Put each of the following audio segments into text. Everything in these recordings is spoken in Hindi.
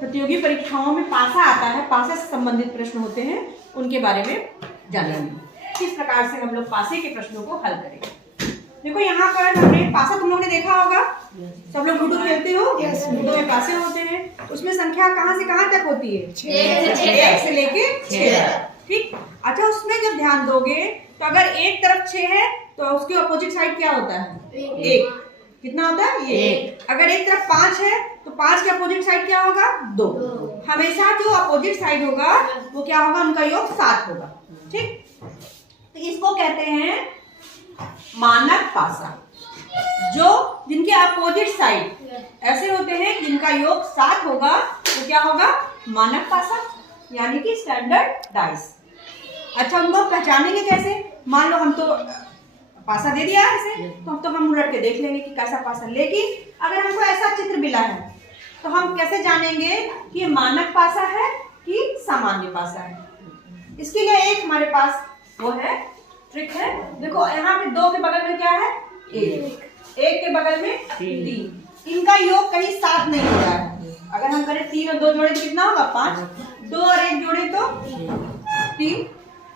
प्रतियोगी परीक्षाओं में पासा आता है, पासे से संबंधित प्रश्न होते हैं, उनके बारे में जानेंगे किस प्रकार से हम लोग पासे के प्रश्नों को हल करेंगे। देखो यहाँ पर हमने पासा तुम लोगों ने देखा होगा, सब लोग लूडो खेलते हो, लूडो में पासे होते हैं, उसमें संख्या कहाँ से कहाँ तक होती है? 1 से लेके 6। ठीक। अच्छा, उसमें जब ध्यान दोगे तो अगर एक तरफ 6 है तो उसके अपोजिट साइड क्या होता है? 1। कितना होता है? 1। अगर एक तरफ 5 है तो 5 के अपोजिट साइड क्या होगा? 2। हमेशा जो अपोजिट साइड होगा वो क्या होगा? उनका योग 7 होगा। ठीक। तो इसको कहते हैं मानक पासा। जो जिनके अपोजिट साइड ऐसे होते हैं जिनका योग 7 होगा तो क्या होगा? मानक पासा, यानी कि स्टैंडर्ड डाइस। अच्छा, उनको पहचानेंगे कैसे? मान लो हम तो पासा दे दिया ऐसे, तो हम उलट के देख लेंगे कि कैसा पासा। लेकिन अगर हमको ऐसा चित्र मिला है तो हम कैसे जानेंगे कि ये मानक पासा है कि सामान्य पासा है? इसके लिए एक हमारे पास वो है, ट्रिक है। देखो यहाँ पे 2 के बगल में क्या है? 1 के बगल में 3। इनका योग कहीं 7 नहीं हो रहा है। अगर हम करें 3 और 2 जोड़े तो कितना होगा? 5। 2 और 1 जोड़े तो 3,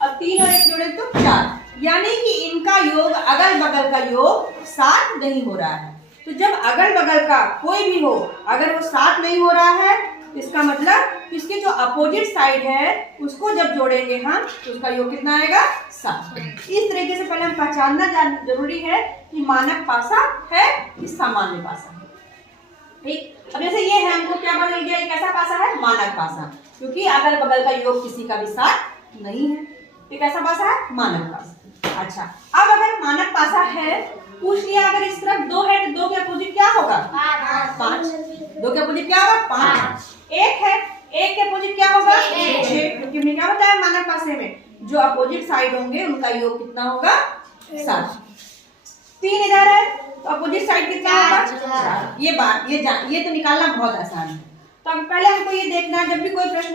और 3 और 1 जोड़े तो 4। यानी कि इनका योग, अगल बगल का योग 7 नहीं हो रहा है। तो जब अगल बगल का कोई भी हो, अगर वो 7 नहीं हो रहा है, इसका मतलब इसके जो अपोजिट साइड है उसको जब जोड़ेंगे हम तो उसका योग कितना आएगा? 7। इस तरीके से पहले हम पहचानना जरूरी है कि मानक पासा है कि सामान्य पासा है। ठीक। अब जैसे ये है, हमको क्या बदल गया? एक ऐसा पासा है मानक पासा, क्योंकि अगल बगल का योग किसी का भी 7 नहीं है। एक ऐसा पासा है मानक पासा। अच्छा, अब अगर मानक पासा है, पूछ लिया अगर इस तरफ 2 है तो 2 के अपोजिट क्या होगा? 5। 2 के अपोजिट क्या होगा? 5। 1 है, 1 के अपोजिट क्या होगा? 6। क्योंकि हमने क्या बताया मानक पासे में जो अपोजिट साइड होंगे उनका योग कितना होगा? 7। 3 इधर है तो अपोजिट साइड कितना होगा? 4। ये तो निकालना बहुत आसान है। तो अब पहले हमको ये देखना है, जब भी कोई प्रश्न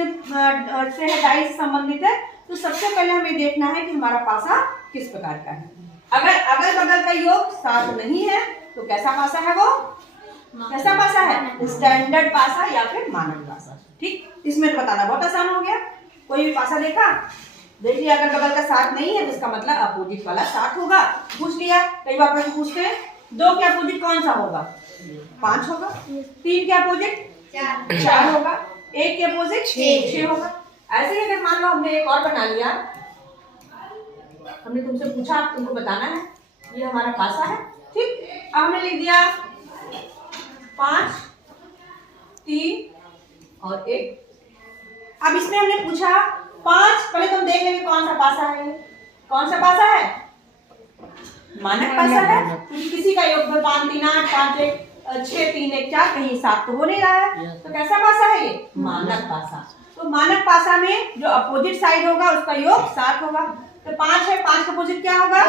से डाइस से संबंधित है तो सबसे पहले हमें देखना है कि हमारा पासा किस प्रकार का है। अगर अगल बगल का योग 7 नहीं है तो कैसा पासा है? वो कैसा पासा है? स्टैंडर्ड पासा या फिर मानक पासा। ठीक। इसमें तो बताना बहुत आसान हो गया। कोई भी पासा देखा, देख लिया अगर बगल का 7 नहीं है तो इसका मतलब अपोजिट वाला 7 होगा। पूछ लिया, कई बार प्रश्न पूछते हैं 2 के अपोजिट कौन सा होगा? 5 होगा। 3 के अपोजिट 4 होगा। 1 के अपोजिट 6 होगा। ऐसे ही अगर मान लो हमने एक और बना लिया, हमने तुमसे पूछा, तुमको बताना है ये हमारा पासा है। ठीक। अब हमने लिख दिया 5, 3 और 1। अब इसमें हमने पूछा 5, पहले तुम देख लेंगे कौन सा पासा है। कौन सा पासा है? मानक पासा है, क्योंकि किसी का योग 5, 3, 8, 5, 1, 6, 3, 1, 4, कहीं 7 तो हो नहीं रहा है। तो कैसा पासा है ये? मानक पासा। तो मानक पासा में जो अपोजिट साइड होगा उसका योग 7 होगा। तो 5 है, 5 का अपोजिट क्या होगा?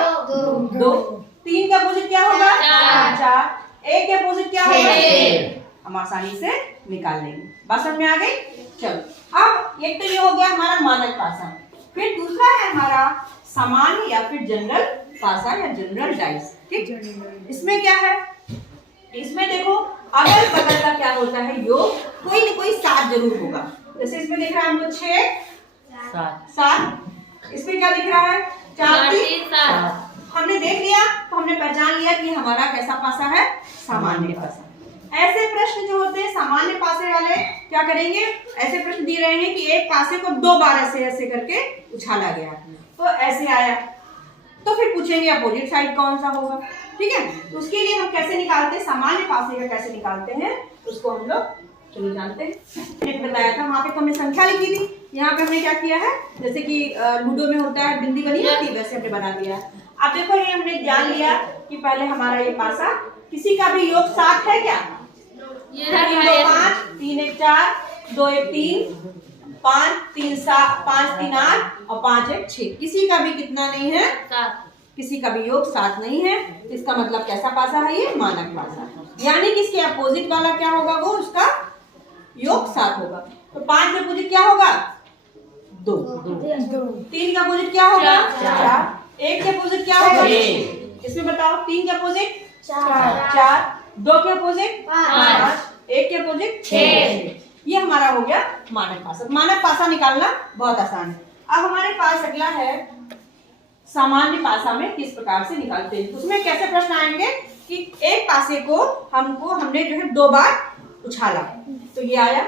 2। 3 का अपोजिट क्या होगा? 4। 1 के अपोजिट क्या होगा? 6। हम आसानी से निकाल लेंगे। बात समझ में आ गई? चलो, अब एक तो ये हो गया हमारा मानक पासा। फिर दूसरा है हमारा सामान्य या फिर जनरल पासा या जनरल डाइस। ठीक। इसमें क्या है? इसमें देखो अगल बगल का क्या होता है योग, कोई न कोई 7 जरूर होगा। जैसे इसमें दिख रहा है हमको 6, 7। इसमें क्या दिख रहा है? 4, 3, 7। हमने देख लिया तो हमने पहचान लिया कि हमारा कैसा पासा है? सामान्य पासा। ऐसे प्रश्न जो होते हैं सामान्य पासे वाले क्या करेंगे? ऐसे प्रश्न दिए रहे हैं कि एक पासे को 2 बार ऐसे करके उछाला गया, तो ऐसे आया, तो फिर पूछेंगे अपोजिट साइड कौन सा होगा। ठीक है। तो उसके लिए हम कैसे निकालते हैं, सामान्य पासे का कैसे निकालते हैं उसको हम लोग चलो जानते हैं। मैंने बताया था वहाँ पे तो हमने संख्या लिखी थी, यहाँ पे हमने क्या किया है, जैसे कि लूडो में होता है बिंदी बनी होती है वैसे हमने बना दिया है। अब देखो ये हमने जान लिया कि पहले हमारा ये पासा किसी का भी योग 7 है क्या? 3, 2, 5, 3, 1, 4, 2, 1, 3, 5, 3, 7, 5, 3, 8 और 5, 1, 6। किसी का भी कितना नहीं है? 7। किसी का भी योग 7 नहीं है। इसका मतलब कैसा पासा है? ये मानक पासा। यानी कि इसके अपोजिट वाला क्या होगा? वो उसका योग 7 होगा। तो 5 का अपोजिट क्या होगा? 2। 3 का अपोजिट क्या होगा? 4। 1 के अपोजिट क्या होगा? 6। इसमें बताओ 3 के अपोजिट 4। 2 के अपोजिट 5। 1 के अपोजिट 6। ये हमारा हो गया मानक पासा। मानक पासा निकालना बहुत आसान है। अब हमारे पास अगला है सामान्य पासा में किस प्रकार से निकालते हैं। उसमें कैसे प्रश्न आएंगे कि एक पासे को हमने जो है 2 बार उछाला, तो ये आया,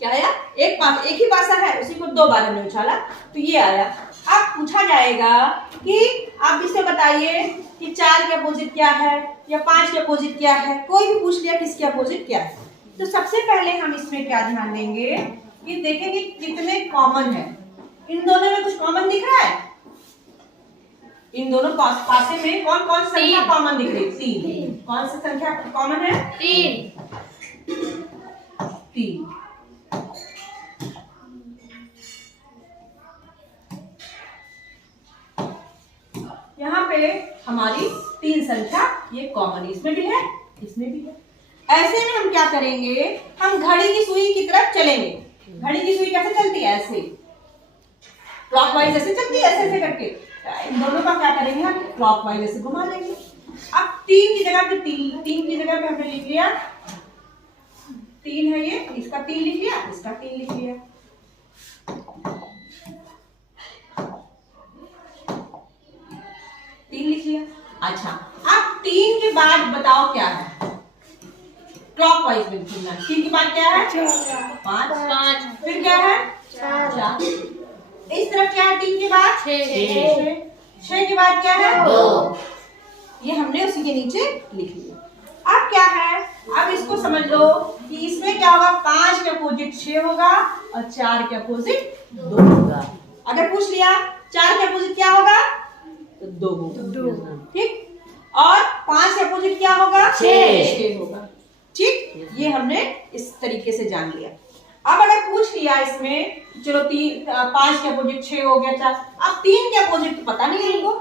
क्या आया, एक ही पासा है, उसी को 2 बार हमने उछाला तो ये आया। अब पूछा जाएगा कि आप इसे बताइए कि 4 के अपोजिट क्या है या 5 के अपोजिट क्या है, कोई भी पूछ लिया किसके अपोजिट क्या है। तो सबसे पहले हम इसमें क्या ध्यान देंगे कि देखेंगे कितने कॉमन है। इन दोनों में कुछ कॉमन दिख रहा है? इन दोनों पासे में कौन कौन सी संख्या कॉमन दिख रही है? 3। कौन सी संख्या कॉमन है? 3। यहाँ पे हमारी 3 संख्या ये कॉमन, इसमें भी है, इसमें भी है। ऐसे में हम क्या करेंगे, हम घड़ी की सुई की तरफ चलेंगे। घड़ी की सुई कैसे चलती है? ऐसे क्लॉकवाइज ऐसे चलती है, ऐसे करके इन दोनों का क्या करेंगे, हम क्लॉकवाइज ऐसे घुमा लेंगे। अब 3 की जगह पे 3 की जगह पे हमने लिख लिया 3 है ये, इसका 3 लिख लिया, इसका 3 लिख लिया। अच्छा, अब 3 के बाद बताओ क्या है? क्लॉकवाइज में घूमना। 3 के बाद क्या है? 5। फिर क्या है? 4। इस तरफ क्या है? 3 के बाद 6 के बाद क्या है? 2। ये हमने उसी के नीचे लिख लिया। अब क्या है, अब इसको समझ लो कि इसमें क्या होगा, 5 के अपोजिट 6 होगा और 4 के अपोजिट 2 होगा। अगर पूछ लिया 4 के अपोजिट क्या होगा, तो 2 होगा, ठीक। और 5 के अपोजिट क्या होगा? 6 होगा, ठीक। ये हमने इस तरीके से जान लिया। अब अगर पूछ लिया इसमें, चलो 5 के अपोजिट 6 हो गया, 4, अब 3 के अपोजिट तो पता नहीं है इनको,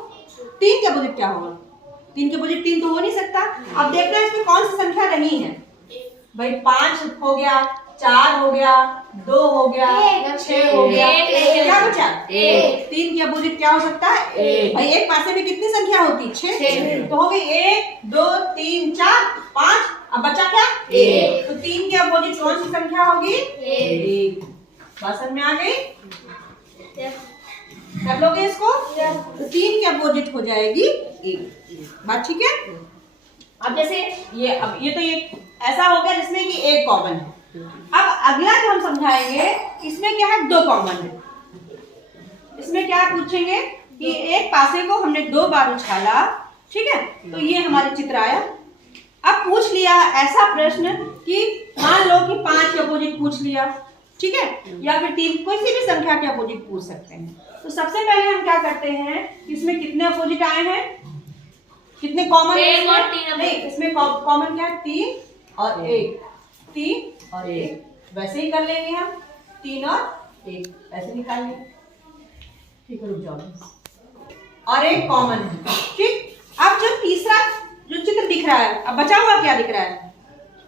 3 के अपोजिट क्या होगा? 3 के अपोजिट 3 तो हो नहीं सकता। अब देखना है इसमें कौन सी संख्या नहीं है भाई। 5 हो गया, 4 हो गया, 2 हो गया, 6 हो गया, क्या बचा? 3 के अपोजिट क्या हो सकता है? भाई एक पासे में कितनी संख्या होती है? 6। तो हो गई 1 2 3 4 5, अब बचा क्या? 1। तो 3 के अपोजिट कौन सी संख्या होगी? 1। बात समझ में आ गई? कर लोगे इसको? तो 3 के अपोजिट हो जाएगी 1। बात ठीक है? अब जैसे ये तो ऐसा हो गया जिसमें कि 1 कॉमन है। अब अगला जो हम समझाएंगे, इसमें क्या है? 2 कॉमन है। इसमें क्या पूछेंगे कि एक पासे को हमने 2 बार उछाला, ठीक है, तो ये हमारे चित्र आया। अब पूछ लिया ऐसा प्रश्न कि मान लो कि 5 के अपोजिट पूछ लिया, ठीक है, या फिर 3, कोई सी भी संख्या के अपोजिट पूछ सकते हैं। तो सबसे पहले हम क्या करते हैं, इसमें कितने अपोजिट आए हैं, कितने कॉमन? 1 और 3। नहीं, इसमें कॉमन क्या है? 3 और 1, 3 और 1, वैसे ही कर लेंगे हम, 3 और 1 ऐसे निकाल लेंगे, ठीक है। रुक जाओ, और 1 कॉमन है, ठीक। अब जो तीसरा जो चित्र दिख रहा है, अब बचा हुआ क्या दिख रहा है?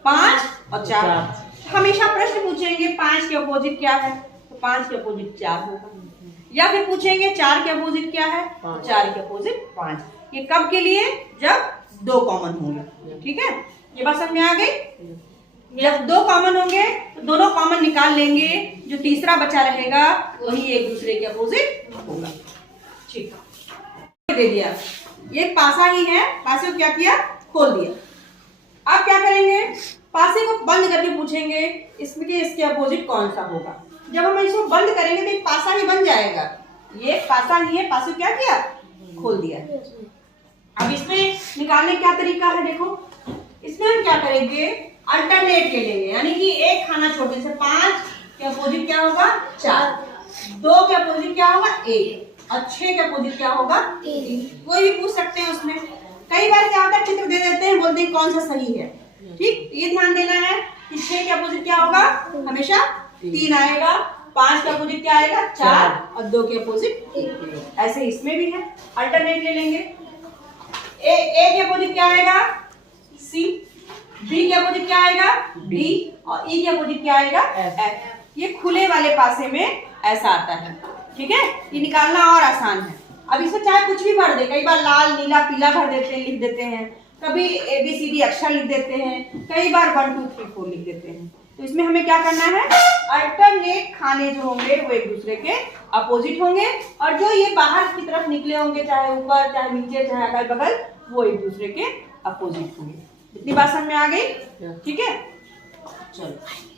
5 और 4। हमेशा प्रश्न पूछेंगे 5 के अपोजिट क्या है, तो 5 के अपोजिट 4 होगा। या फिर पूछेंगे 4 के अपोजिट क्या है, 4 के अपोजिट 5। ये कब के लिए? जब 2 कॉमन होंगे, ठीक है। ये बात समझ में आ गई? जब 2 कॉमन होंगे तो दोनों कॉमन निकाल लेंगे, जो तीसरा बचा रहेगा वही एक दूसरे के अपोजिट होगा, ठीक है। दे दिया, ये पासा ही है, पासे को क्या किया? खोल दिया। अब क्या करेंगे, पासे को बंद करके पूछेंगे इसमें कि इसके अपोजिट कौन सा होगा। जब हम इसको बंद करेंगे तो एक पासा ही बन जाएगा। ये पासा ही है, पासे को क्या किया? खोल दिया। अब इसमें निकालने क्या तरीका है, देखो इसमें हम क्या करेंगे, अल्टरनेट ले लेंगे, यानी कि एक खाना छोटे से 5 के अपोजिट क्या होगा? 4, 2 के अपोजिट क्या होगा? 1, और 6 के अपोजिट क्या होगा? 3। कोई भी पूछ सकते हैं उसमें। कई बार क्या होता है, चित्र दे देते हैं, बोलते हैं कौन सा सही है, ठीक। ये ध्यान देना है कि 6 के अपोजिट क्या होगा? हमेशा 3 आएगा, 5 के अपोजिट क्या आएगा? 4, और 2 के अपोजिट 1। ऐसे इसमें भी है, अल्टरनेट ले लेंगे। ए के अपोजिट क्या आएगा? सी। बी के अपोजिट क्या आएगा? डी। और ई के अपोजिट क्या आएगा? एफ। ये खुले वाले पासे में ऐसा आता है, ठीक है। ये निकालना और आसान है। अब इसमें चाहे कुछ भी भर दे, कई बार लाल नीला पीला भर देते हैं, लिख देते हैं, कभी ABCD अक्षर लिख देते हैं, कई बार 1 2 3 4 लिख देते हैं। तो इसमें हमें क्या करना है, अल्टरनेट खाने जो होंगे वो एक दूसरे के अपोजिट होंगे, और जो ये बाहर की तरफ निकले होंगे, चाहे ऊपर चाहे नीचे चाहे अगल बगल, वो एक दूसरे के अपोजिट होंगे। इतनी बात समझ में आ गई? ठीक है, चलो।